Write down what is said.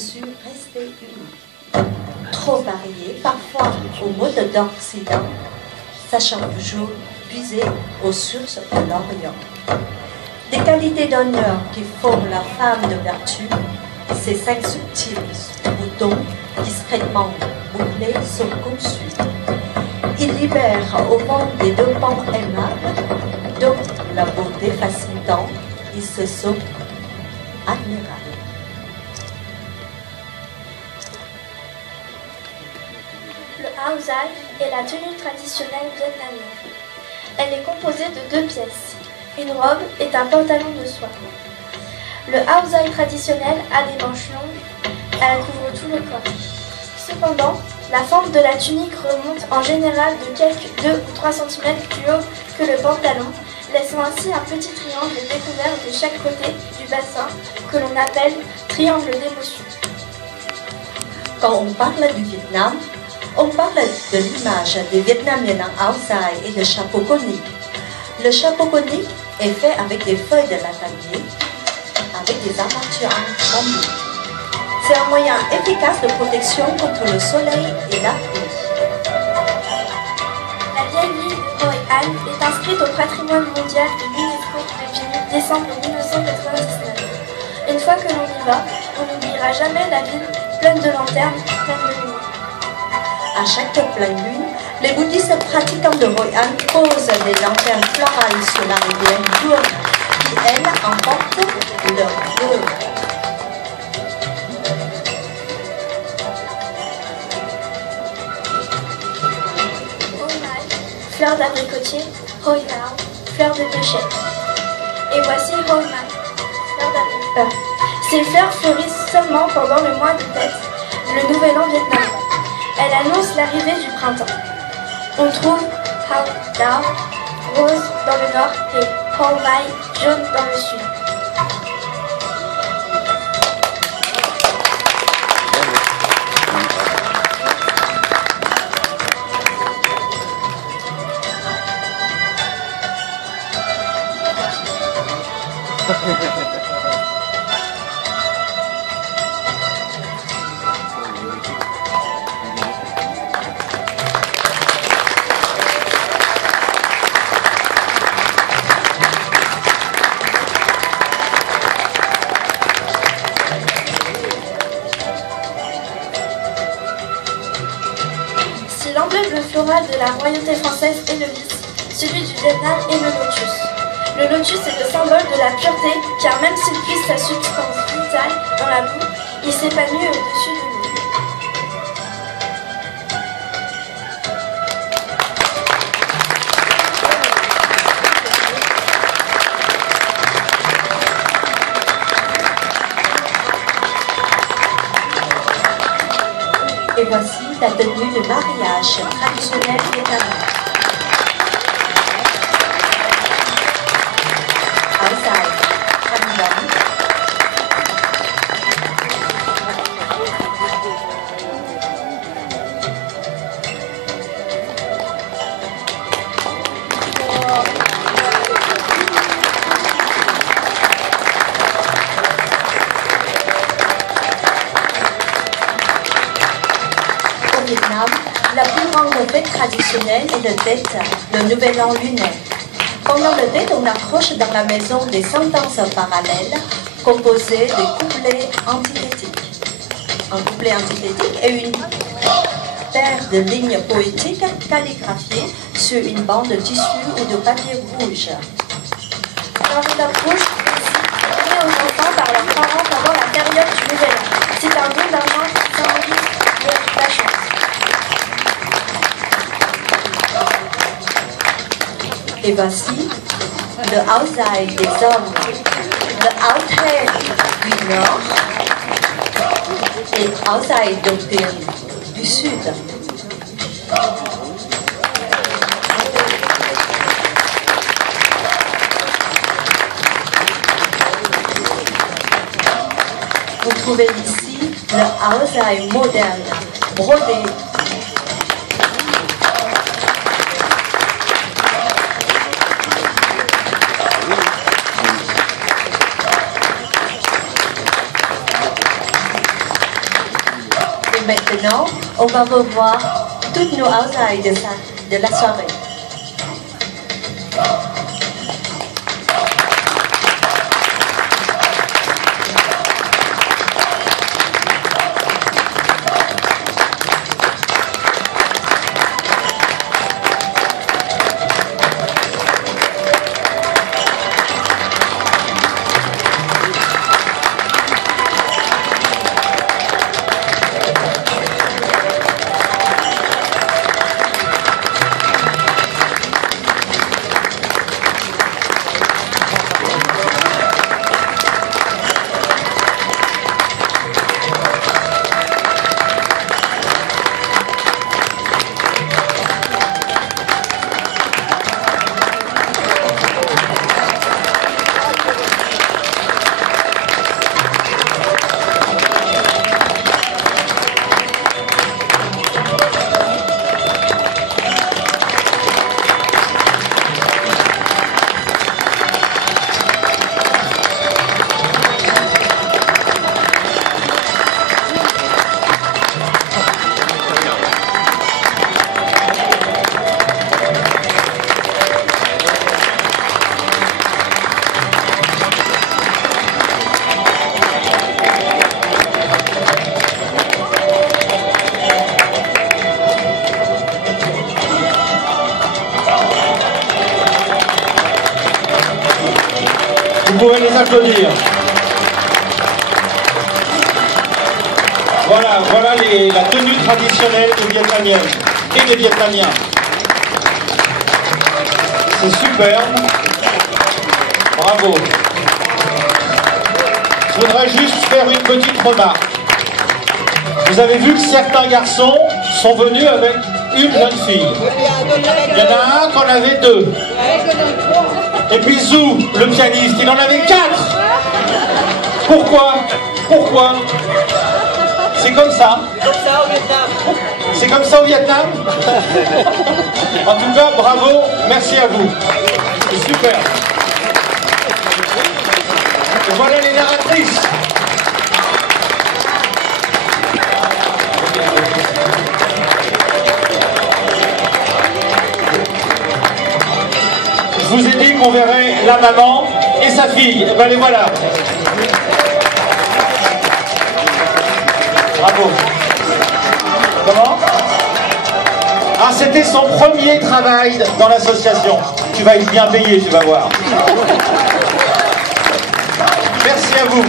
su rester unique. Trop variée, parfois au mode d'Occident, sachant toujours puiser aux sources de l'Orient. Des qualités d'honneur qui forment la femme de vertu, ces cinq subtils boutons discrètement bouclés sont conçus. Ils libèrent au vent des deux pans aimables, dont la beauté fascinante, ils se sont admirables. Le áo dài est la tenue traditionnelle vietnamienne. Elle est composée de deux pièces, une robe et un pantalon de soie. Le áo dài traditionnel a des manches longues, elle couvre tout le corps. Cependant, la forme de la tunique remonte en général de quelques 2 ou 3 cm plus haut que le pantalon, laissant ainsi un petit triangle découvert de chaque côté du bassin que l'on appelle triangle d'émotion. Quand on parle du Vietnam, on parle de l'image des Vietnamiennes en áo dài et de chapeau conique. Le chapeau conique est fait avec des feuilles de latanier, avec des armatures en bambou. C'est un moyen efficace de protection contre le soleil et la pluie. La vieille ville de Hoi An est inscrite au patrimoine mondial de l'UNESCO depuis décembre 1999. Une fois que l'on y va, on n'oubliera jamais la ville pleine de lanternes, pleine de lumière. À chaque pleine lune, les bouddhistes pratiquants de Hoi An posent des lanternes florales sur la rivière Duong, qui, elles, emportent leur feu. Fleur d'abricotier, Hoi Nao, fleur de pêcher. Et voici Hoi Mai, fleur d'abricot. Ces fleurs fleurissent seulement pendant le mois de Tết, le nouvel an vietnamien. Elle annonce l'arrivée du printemps. On trouve Hao Dao, rose dans le nord, et Hoi Mai, jaune dans le sud. Si l'emblème floral de la royauté française est le lys, celui du Vietnam est le lotus. Le lotus est le symbole de la pureté, car même s'il puise sa substance vitale dans la boue, il s'épanouit au-dessus de nous. Et voici la tenue de mariage traditionnelle vietnamienne. Áo dài, khăn đóng. Au Vietnam, la plus grande fête traditionnelle est le Tết, le nouvel an lunaire. Pendant le Tết, on accroche dans la maison des sentences parallèles composées de couplets antithétiques. Un couplet antithétique est une paire de lignes poétiques calligraphiées sur une bande de tissu ou de papier rouge. L'enveloppe rouge est donnée aux enfants par leurs parents pendant la période du nouvel an. C'est un don d'argent qui symbolise la chance. Et voici le áo dài des hommes, le áo thề du nord et áo dài đồng tiền du sud. Vous trouvez ici le áo dài moderne, brodé. Et maintenant, on va revoir toutes nos outside de la soirée. Vous pouvez les applaudir. Voilà la tenue traditionnelle des Vietnamiennes et des Vietnamiens. C'est superbe. Bravo. Je voudrais juste faire une petite remarque. Vous avez vu que certains garçons sont venus avec une jeune fille. Il y en a un qui en avait deux. Et puis Zou, le pianiste, il en avait 4. Pourquoi? Pourquoi? C'est comme ça. C'est comme ça au Vietnam. En tout cas, bravo, merci à vous. C'est super. Et voilà les narratrices. Je vous ai dit qu'on verrait la maman et sa fille. Et ben les voilà. Bravo. Comment? Ah, c'était son premier travail dans l'association. Tu vas être bien payé, tu vas voir. Merci à vous.